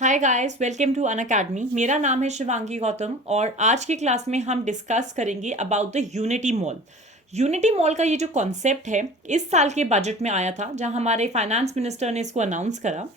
Hi guys, welcome to Unacademy. मेरा नाम है शिवांगी गौतम और आज की क्लास में हम डिस्कस करेंगे about the unity mall. Unity mall का ये जो कॉन्सेप्ट है इस साल के बजट में आया था, जहां हमारे फाइनेंस मिनिस्टर ने इसको अनाउंस करा।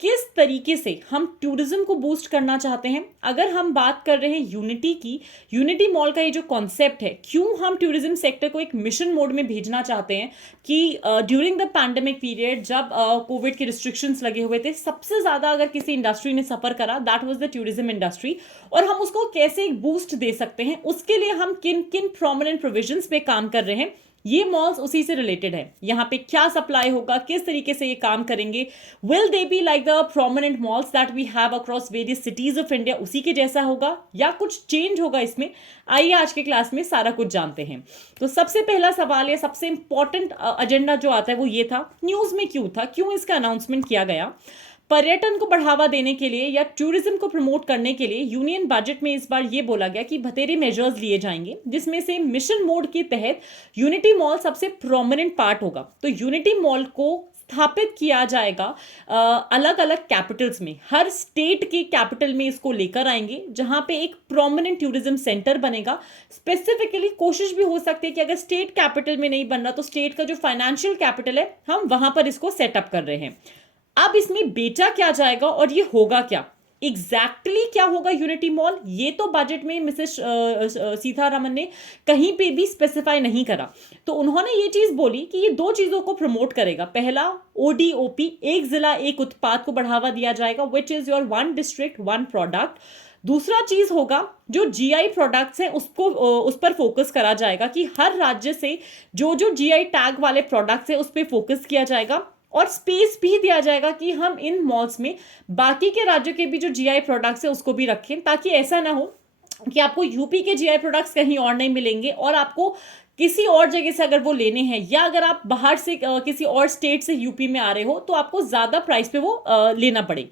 किस तरीके से हम टूरिज्म को बूस्ट करना चाहते हैं, अगर हम बात कर रहे हैं यूनिटी की, यूनिटी मॉल का ये जो कॉन्सेप्ट है, क्यों हम टूरिज्म सेक्टर को एक मिशन मोड में भेजना चाहते हैं कि ड्यूरिंग द पैंडेमिक पीरियड जब कोविड के रिस्ट्रिक्शंस लगे हुए थे, सबसे ज़्यादा अगर किसी इंडस्ट्री ने सफ़र करा that was the tourism industry. और हम उसको कैसे एक बूस्ट दे सकते हैं, उसके लिए हम किन किन प्रोमिनेंट प्रोविजंस पे काम कर रहे हैं, ये मॉल्स उसी से रिलेटेड है। यहाँ पे क्या सप्लाई होगा, किस तरीके से ये काम करेंगे, will they be like the prominent malls that we have across various cities of India, उसी के जैसा होगा या कुछ चेंज होगा इसमें। आइए आज के क्लास में सारा कुछ जानते हैं। तो सबसे पहला सवाल या सबसे इंपॉर्टेंट एजेंडा जो आता है वो ये था, न्यूज में क्यों था, क्यों इसका अनाउंसमेंट किया गया। पर्यटन को बढ़ावा देने के लिए या टूरिज्म को प्रमोट करने के लिए यूनियन बजट में इस बार ये बोला गया कि बतेरे मेजर्स लिए जाएंगे, जिसमें से मिशन मोड के तहत यूनिटी मॉल सबसे प्रोमिनेंट पार्ट होगा। तो यूनिटी मॉल को स्थापित किया जाएगा अलग अलग कैपिटल्स में, हर स्टेट के कैपिटल में इसको लेकर आएंगे, जहां पे एक प्रोमिनेंट टूरिज्म सेंटर बनेगा। स्पेसिफिकली कोशिश भी हो सकती है कि अगर स्टेट कैपिटल में नहीं बन रहा तो स्टेट का जो फाइनेंशियल कैपिटल है हम वहां पर इसको सेटअप कर रहे हैं। अब इसमें बेचा क्या जाएगा और ये होगा क्या, एग्जैक्टली क्या होगा यूनिटी मॉल, ये तो बजट में मिसेस सीतारमन ने कहीं पे भी स्पेसिफाई नहीं करा। तो उन्होंने ये चीज बोली कि ये दो चीजों को प्रमोट करेगा। पहला, ओडीओपी, एक जिला एक उत्पाद को बढ़ावा दिया जाएगा, which is your one district one product. दूसरा चीज होगा जो जीआई प्रोडक्ट्स हैं उसको उस पर फोकस करा जाएगा कि हर राज्य से जो जो जीआई टैग वाले प्रोडक्ट्स हैं उस पर फोकस किया जाएगा। और स्पेस भी दिया जाएगा कि हम इन मॉल्स में बाकी के राज्यों के भी जो जीआई प्रोडक्ट्स है उसको भी रखें, ताकि ऐसा ना हो कि आपको यूपी के जीआई प्रोडक्ट्स कहीं और नहीं मिलेंगे और आपको किसी और जगह से अगर वो लेने हैं, या अगर आप बाहर से किसी और स्टेट से यूपी में आ रहे हो तो आपको ज्यादा प्राइस पे वो लेना पड़े।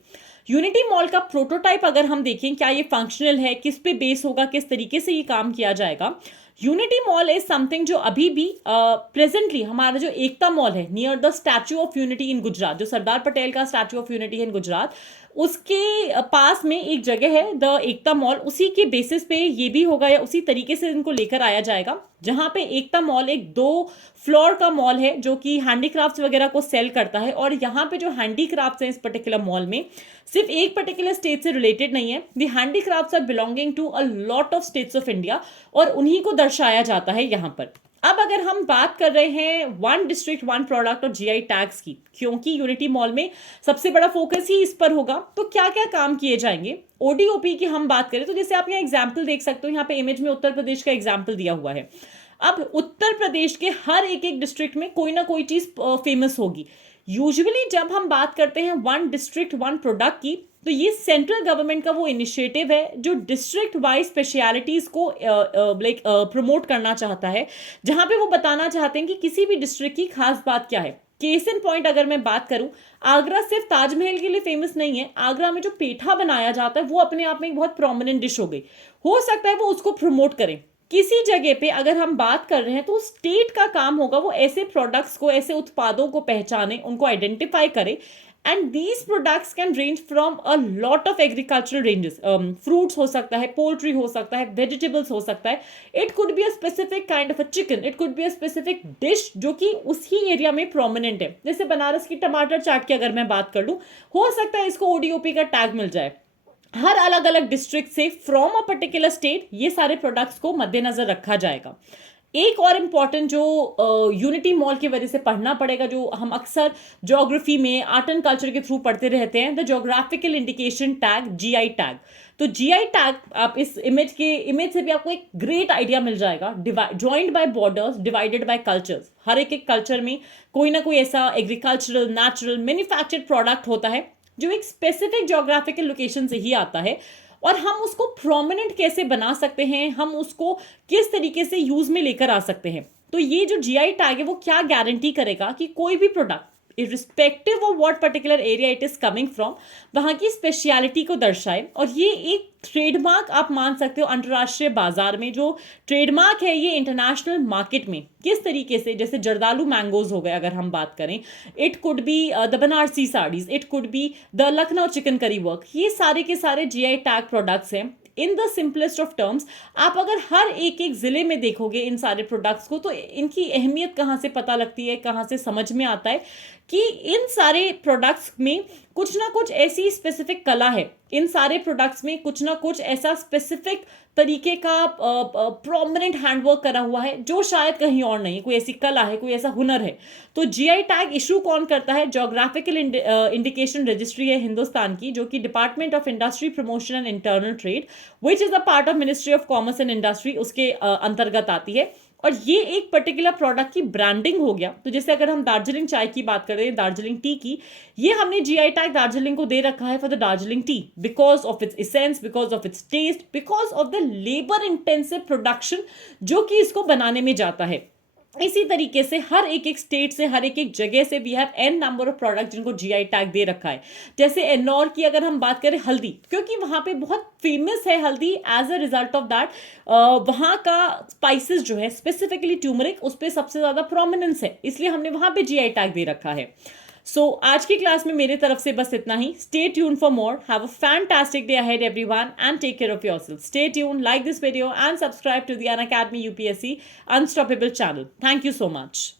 यूनिटी मॉल का प्रोटोटाइप अगर हम देखें, क्या ये फंक्शनल है, किस पे बेस होगा, किस तरीके से ये काम किया जाएगा। यूनिटी मॉल इज समथिंग जो अभी भी प्रेजेंटली हमारा जो एकता मॉल है near the statue of unity in Gujarat, जो सरदार पटेल का स्टैच्यू ऑफ यूनिटी है इन गुजरात, उसके पास में एक जगह है द एकता मॉल, उसी के बेसिस पे ये भी होगा या उसी तरीके से इनको लेकर आया जाएगा। जहां पे एकता मॉल एक 2 फ्लोर का मॉल है जो कि हैंडीक्राफ्ट्स वगैरह को सेल करता है, और यहाँ पे जो हैंडीक्राफ्ट्स हैं इस पर्टिकुलर मॉल में सिर्फ एक पर्टिकुलर स्टेट से रिलेटेड नहीं है, the handicrafts are belonging to a lot of states of India, और उन्हीं को दर्शाया जाता है यहाँ पर। अब अगर हम बात कर रहे हैं वन डिस्ट्रिक्ट वन प्रोडक्ट और जीआई टैग्स की, क्योंकि यूनिटी मॉल में सबसे बड़ा फोकस ही इस पर होगा, तो क्या क्या काम किए जाएंगे। ओडीओपी की हम बात करें तो जैसे आप यहाँ एग्जाम्पल देख सकते हो, यहाँ पे इमेज में उत्तर प्रदेश का एग्जाम्पल दिया हुआ है। अब उत्तर प्रदेश के हर एक एक डिस्ट्रिक्ट में कोई ना कोई चीज फेमस होगी। यूजुअली जब हम बात करते हैं वन डिस्ट्रिक्ट वन प्रोडक्ट की, तो ये सेंट्रल गवर्नमेंट का वो इनिशिएटिव है जो डिस्ट्रिक्ट वाइज स्पेशलिटीज को लाइक प्रमोट करना चाहता है, जहां पे वो बताना चाहते हैं कि किसी भी डिस्ट्रिक्ट की खास बात क्या है। केस इन पॉइंट अगर मैं बात करूं, आगरा सिर्फ ताजमहल के लिए फेमस नहीं है, आगरा में जो पेठा बनाया जाता है वो अपने आप में एक बहुत प्रोमिनेंट डिश हो गई, हो सकता है वो उसको प्रमोट करें। किसी जगह पे अगर हम बात कर रहे हैं तो स्टेट का काम होगा वो ऐसे प्रोडक्ट्स को, ऐसे उत्पादों को पहचाने, उनको आइडेंटिफाई करे। And these products can range from a lot of agricultural ranges, fruits हो सकता है, पोल्ट्री हो सकता है, वेजिटेबल्स हो सकता है, it could be a specific kind of a chicken, it could be a specific dish जो कि उसी एरिया में प्रोमिनेंट है। जैसे बनारस की टमाटर चाट की अगर मैं बात कर लूं, हो सकता है इसको ओडीओपी का टैग मिल जाए। हर अलग अलग डिस्ट्रिक्ट से फ्रॉम अ पर्टिकुलर स्टेट ये सारे प्रोडक्ट्स को मद्देनजर रखा जाएगा। एक और इम्पॉर्टेंट जो यूनिटी मॉल की वजह से पढ़ना पड़ेगा, जो हम अक्सर ज्योग्राफी में आर्ट एंड कल्चर के थ्रू पढ़ते रहते हैं, the geographical indication tag, GI tag. तो जीआई टैग आप इस इमेज से भी आपको एक ग्रेट आइडिया मिल जाएगा। Joined by borders, divided by cultures, हर एक कल्चर में कोई ना कोई ऐसा एग्रीकल्चरल, नेचुरल, मैन्युफैक्चर्ड प्रोडक्ट होता है जो एक स्पेसिफिक ज्योग्राफिकल लोकेशन से ही आता है, और हम उसको प्रोमिनेंट कैसे बना सकते हैं, हम उसको किस तरीके से यूज में लेकर आ सकते हैं। तो ये जो जीआई टैग है वो क्या गारंटी करेगा कि कोई भी product irrespective of what particular area it is coming from, वहाँ की स्पेशलिटी को दर्शाए। और ये एक ट्रेडमार्क आप मान सकते हो अंतर्राष्ट्रीय बाजार में, जो ट्रेडमार्क है ये इंटरनेशनल मार्केट में किस तरीके से, जैसे जर्दालू मैंगोज हो गए अगर हम बात करें, it could be the Banarasi saris, it could be the Lucknow chicken curry work, ये सारे के सारे जीआई टैग प्रोडक्ट्स हैं। In the simplest of terms, आप अगर हर एक एक जिले में देखोगे इन सारे प्रोडक्ट्स को, तो इनकी अहमियत कहाँ से पता लगती है, कहाँ से समझ में आता है कि इन सारे प्रोडक्ट्स में कुछ ना कुछ ऐसी स्पेसिफिक कला है, इन सारे प्रोडक्ट्स में कुछ ना कुछ ऐसा स्पेसिफिक तरीके का प्रोमिनेंट हैंडवर्क करा हुआ है जो शायद कहीं और नहीं, कोई ऐसी कला है, कोई ऐसा हुनर है। तो जीआई टैग इशू कौन करता है? ज्योग्राफिकल इंडिकेशन रजिस्ट्री है हिंदुस्तान की, जो कि department of industry promotion and internal trade which is a part of ministry of commerce and industry, उसके अंतर्गत आती है। और ये एक पर्टिकुलर प्रोडक्ट की ब्रांडिंग हो गया। तो जैसे अगर हम दार्जिलिंग चाय की बात करें, दार्जिलिंग टी की, ये हमने जीआई टैग दार्जिलिंग को दे रखा है for the Darjeeling tea, because of its essence, because of its taste, because of the labour intensive production जो कि इसको बनाने में जाता है। इसी तरीके से हर एक एक स्टेट से, हर एक एक जगह से we have an number of product जिनको जीआई टैग दे रखा है। जैसे एन्नौर की अगर हम बात करें, हल्दी, क्योंकि वहां पे बहुत फेमस है हल्दी, as a result of that वहां का स्पाइसेस जो है स्पेसिफिकली ट्यूमरिक, उस पर सबसे ज्यादा प्रोमिनेंस है, इसलिए हमने वहां पे जीआई टैग दे रखा है। सो आज की क्लास में मेरे तरफ से बस इतना ही। Stay tuned for more, have a fantastic day ahead everyone and take care of yourself. Stay tuned, like this video and subscribe to the Unacademy UPSC unstoppable channel. Thank you so much.